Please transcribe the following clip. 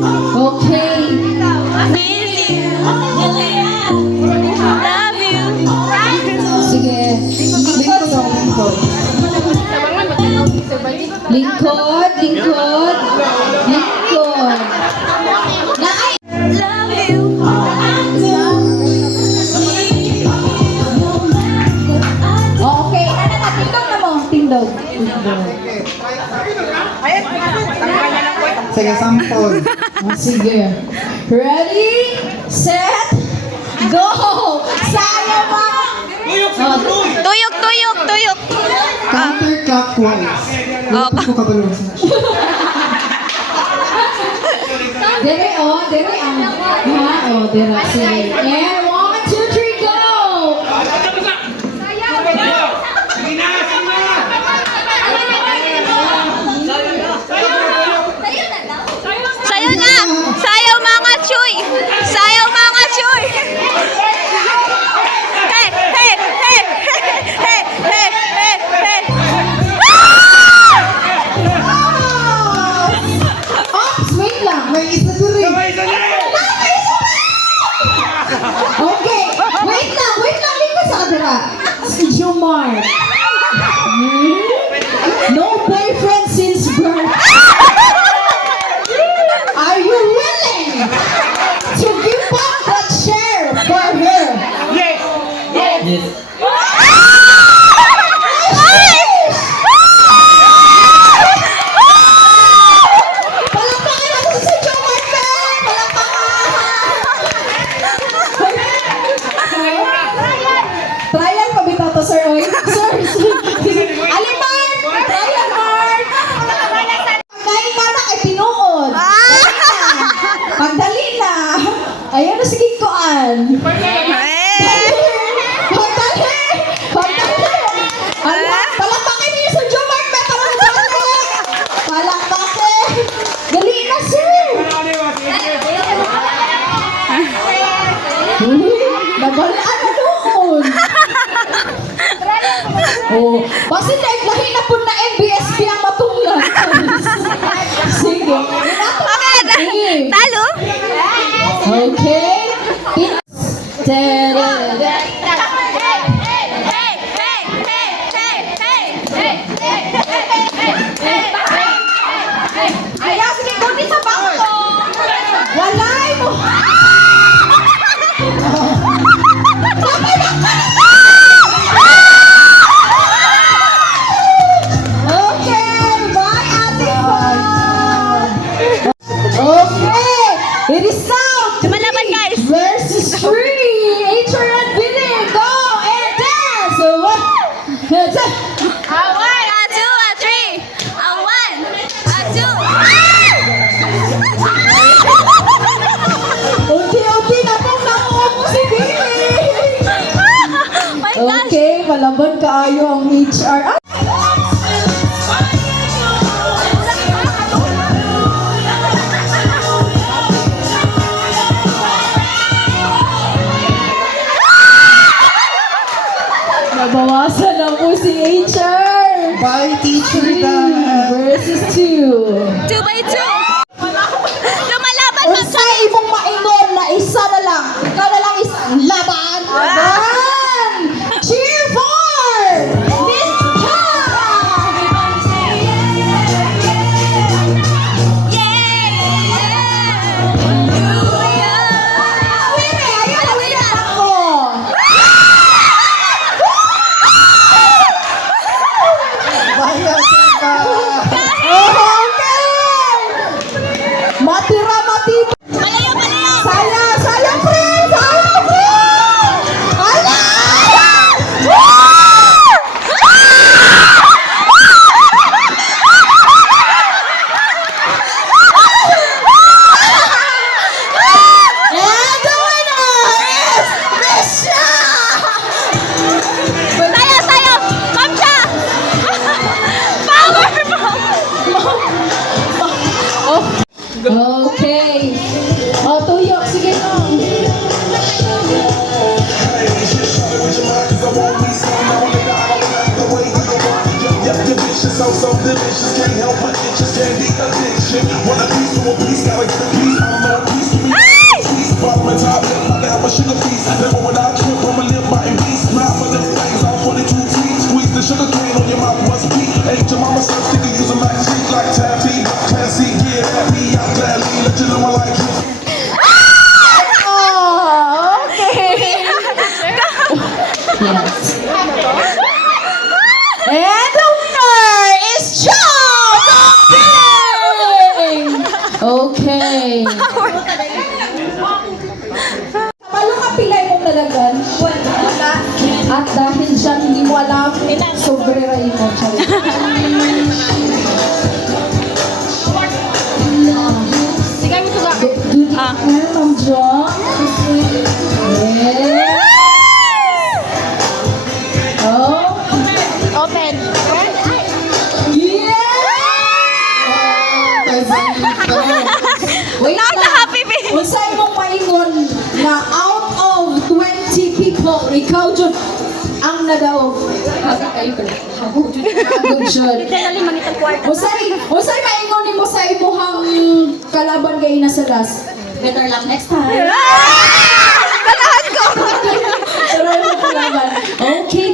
Okay. Miss you. Love you. Sige. Lingkod. Lingkod. Lingkod. Lingkod. Nay! Love you. Okay. Ano na? Tindog na mo. Tindog. Sige, sample. Sige. Ready? Set? Go! Sayang mo! Tuyok, tuyok, tuyok. Counterclockwise. Lapit ko kabalo. Dere, oh. Dere, ang... Ha? Oh, dere. Sige. And 1, 2, 3, go! Sayo na. Sayaw mga chuy. Sayaw mga chuy. Hey, hey, hey, hey, hey, hey, hey. Ops, wait lang. May isa doon rin. Okay. Wait lang. Lingkod sa kadera. Si Jomar. No boyfriend since birth. Are you willing to give up that share for her? Yes. Palakpakan natin si Jomar, Fer! Palakpakan! Trial pa bitaw to, sir. Oy. Sir, Alimar! Trial, Mark! Kain ka na kay tinuod. Pagdali na. Ayan na, sige koan. Palakpakin niyo sa Jomar, Fer! Palakpakin! Dali na, sir! Nagalaan na doon. Oh, basta lahi na po na MBSP ang matunglan. Sige. Okay, talo. Okay. Ta-da-da. Ayaw, sige, kunin sa bangko. Walay mo. Okay, bye, Ate Fon. Okay, it is sound Lumalaban, guys. versus 3. HR and Billy, go and dance. One, two. A one, a two, a three. A one, a two. Unti-unti na pong nakuha si Billy. My gosh. Okay, malaban kaayo ang HR. Ah! Nabawasan na po si HR. Bye, teacher 3 Dan. versus 2. 2 by 2. Lumalaban mo. Unsa imong maingon na isa na lang. Ikaw na lang isa. Laban. Laban. Cheer for Miss Bye, Ate. Matira matira. Malayo, malayo. Sayang, friend! Ala! And the winner is Misha! Sayo, sayo. Come siya. Power, Okay. O, tuyok. Sige. So delicious, can't help but interest, can't be addiction. Wanna piece to a piece, gotta get a piece. Oh, okay. Yes. And the winner is Chong! Okay. Kapalo ka pilay mong nalagan? Wala. At dahil siya hindi mo alam, sobreray mo siya. Ah. Ma'am Jo. Yes. Oh. Open. Yes! Wait Now the lang. happy face. Unsay mong maingon na out of 20 people, ikaw jud ang nadaog. Haga kayo pala. Hagod jud. Dali mangitang kwarto. Usay maingon nimo sa imuhang kalaban kay na sa last. Better luck next time. Balahan ko. Pero yung kalaban. Okay,